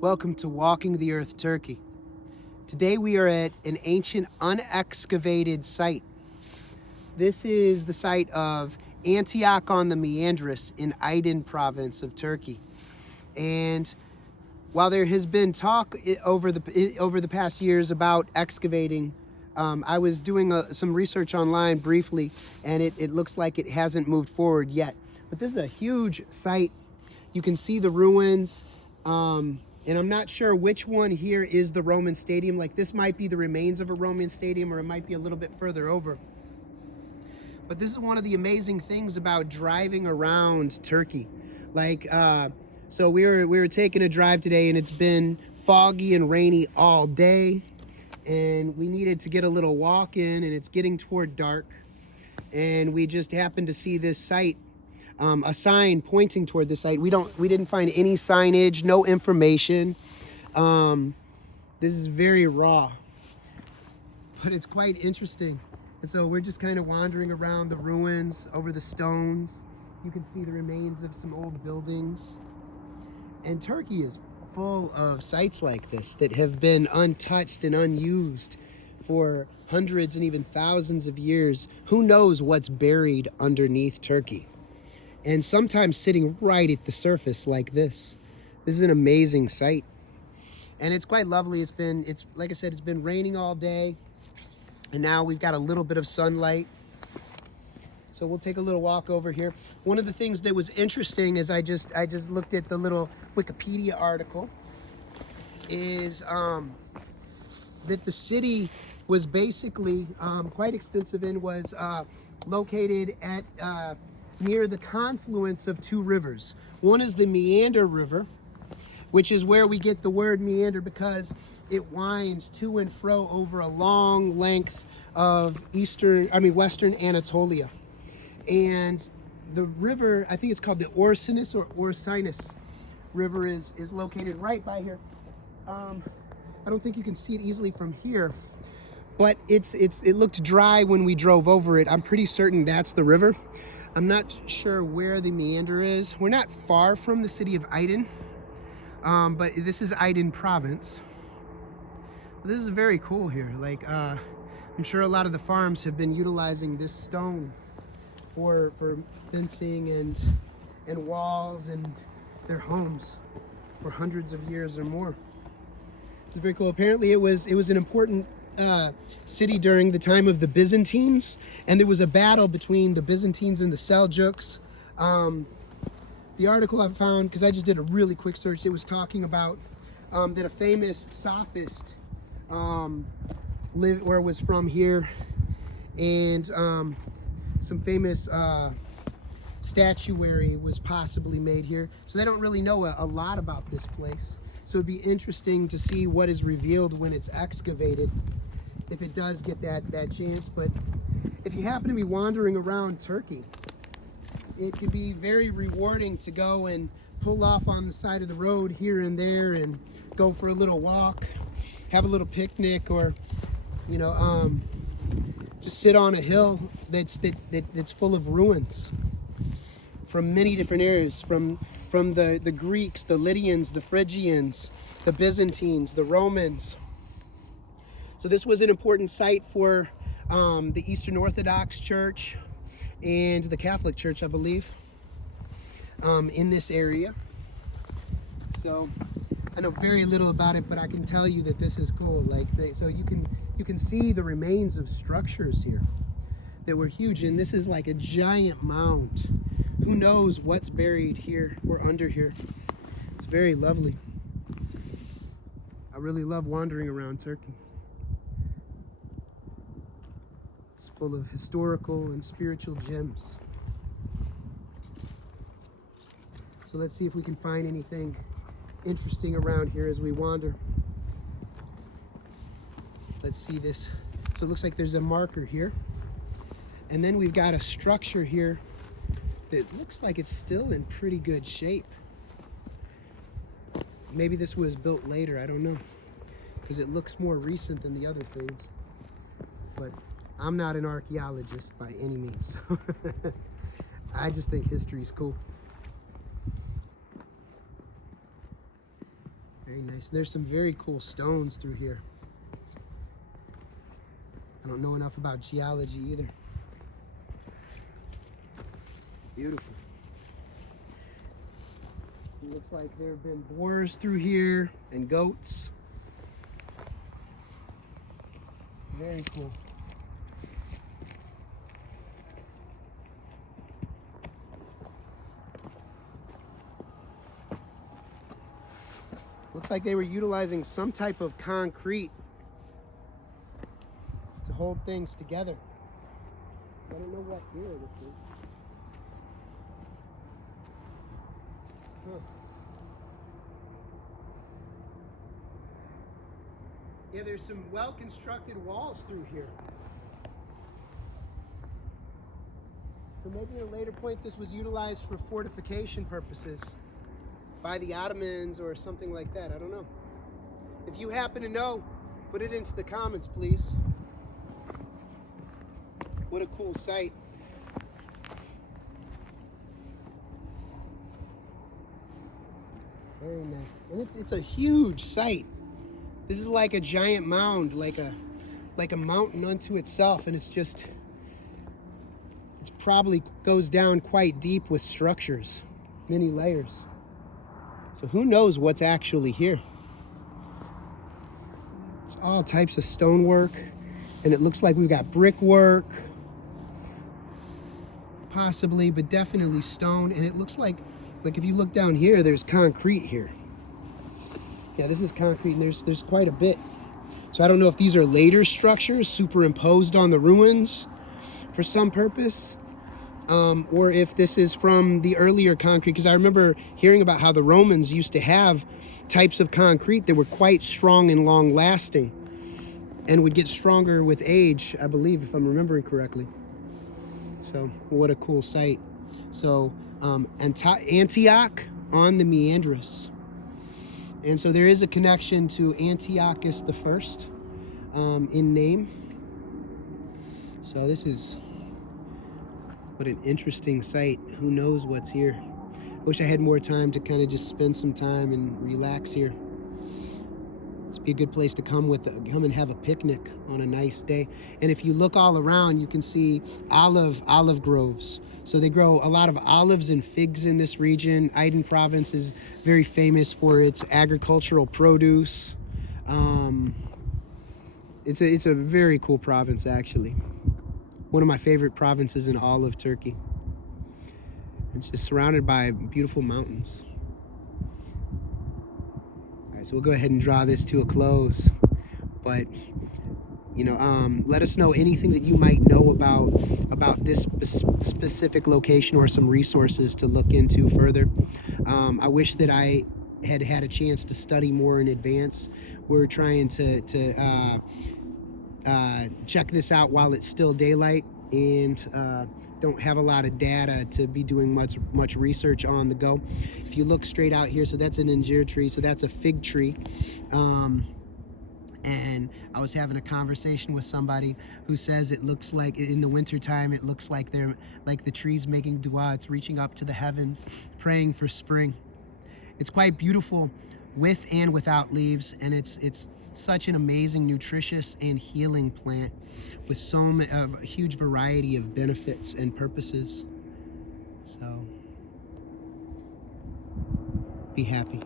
Welcome to Walking the Earth, Turkey. Today we are at an ancient unexcavated site. This is the site of Antioch-on-the-Meandres in Aydin province of Turkey. And while there has been talk over the past years about excavating, I was doing some research online briefly, and it looks like it hasn't moved forward yet. But this is a huge site. You can see the ruins. And I'm not sure which one here is the Roman stadium. Like, this might be the remains of a Roman stadium, or it might be a little bit further over. But this is one of the amazing things about driving around Turkey. Like, so we were taking a drive today, and it's been foggy and rainy all day. And we needed to get a little walk in, and it's getting toward dark. And we just happened to see this site. A sign pointing toward the site. We didn't find any signage, no information. This is very raw, but it's quite interesting. And so we're just kind of wandering around the ruins, over the stones. You can see the remains of some old buildings. And Turkey is full of sites like this that have been untouched and unused for hundreds and even thousands of years. Who knows what's buried underneath Turkey? And sometimes sitting right at the surface like this. This is an amazing sight. And it's quite lovely. It's like I said, it's been raining all day. And now we've got a little bit of sunlight. So we'll take a little walk over here. One of the things that was interesting is I just looked at the little Wikipedia article, is that the city was basically quite extensive and was located at near the confluence of two rivers. One is the Meander River, which is where we get the word meander, because it winds to and fro over a long length of western Anatolia. And the river, I think it's called the Orsinus or Orsinus River, is located right by here. I don't think you can see it easily from here, but it looked dry when we drove over it. I'm pretty certain that's the river. I'm not sure where the meander is. We're not far from the city of Aydin, but this is Aydin province. This is very cool here. Like, I'm sure a lot of the farms have been utilizing this stone for fencing and walls and their homes for hundreds of years or more. It's very cool. Apparently it was an important city during the time of the Byzantines, and there was a battle between the Byzantines and the Seljuks. The article I found, because I just did a really quick search, it was talking about that a famous sophist lived or was from here, and some famous statuary was possibly made here. So they don't really know a lot about this place. So it'd be interesting to see what is revealed when it's excavated, if it does get that chance. But if you happen to be wandering around Turkey, it can be very rewarding to go and pull off on the side of the road here and there and go for a little walk, have a little picnic, or just sit on a hill that's full of ruins from many different areas, from the Greeks, the Lydians, the Phrygians, the Byzantines, the Romans. So this was an important site for the Eastern Orthodox Church and the Catholic Church, I believe, in this area. So I know very little about it, but I can tell you that this is cool. So you can see the remains of structures here that were huge, and this is like a giant mound. Who knows what's buried here or under here? It's very lovely. I really love wandering around Turkey. It's full of historical and spiritual gems. So let's see if we can find anything interesting around here as we wander. Let's see this. So it looks like there's a marker here. And then we've got a structure here that looks like it's still in pretty good shape. Maybe this was built later, I don't know, because it looks more recent than the other things. But I'm not an archaeologist by any means. I just think history is cool. Very nice. There's some very cool stones through here. I don't know enough about geology either. Beautiful. It looks like there have been boars through here and goats. Very cool. Looks like they were utilizing some type of concrete to hold things together. So I don't know what era this is. Huh. Yeah, there's some well-constructed walls through here. So maybe at a later point this was utilized for fortification purposes by the Ottomans or something like that. I don't know. If you happen to know, put it into the comments, please. What a cool site. Very nice. And it's a huge site. This is like a giant mound, like a mountain unto itself, and it's probably goes down quite deep with structures, many layers. So who knows what's actually here? It's all types of stonework, and it looks like we've got brickwork, possibly, but definitely stone. And it looks like if you look down here, there's concrete here. Yeah, this is concrete, and there's quite a bit. So I don't know if these are later structures superimposed on the ruins for some purpose, or if this is from the earlier concrete, because I remember hearing about how the Romans used to have types of concrete that were quite strong and long lasting and would get stronger with age, I believe, if I'm remembering correctly. So what a cool site. So Antioch-on-the-Meandres. And so there is a connection to Antiochus the First in name. So this is, what an interesting site. Who knows what's here? I wish I had more time to kind of just spend some time and relax here. It's be a good place to come and have a picnic on a nice day. And if you look all around, you can see olive groves. So they grow a lot of olives and figs in this region. Aydin province is very famous for its agricultural produce. It's a very cool province, actually. One of my favorite provinces in all of Turkey. It's just surrounded by beautiful mountains. All right, so we'll go ahead and draw this to a close. But let us know anything that you might know about this specific location, or some resources to look into further. I wish that I had a chance to study more in advance. We're trying to check this out while it's still daylight, and don't have a lot of data to be doing much research on the go. If you look straight out here, so that's an incir tree, so that's a fig tree. And I was having a conversation with somebody who says it looks like in the wintertime, it looks like they're like the trees making dua. It's reaching up to the heavens, praying for spring. It's quite beautiful with and without leaves, and it's such an amazing, nutritious and healing plant with a huge variety of benefits and purposes. So be happy.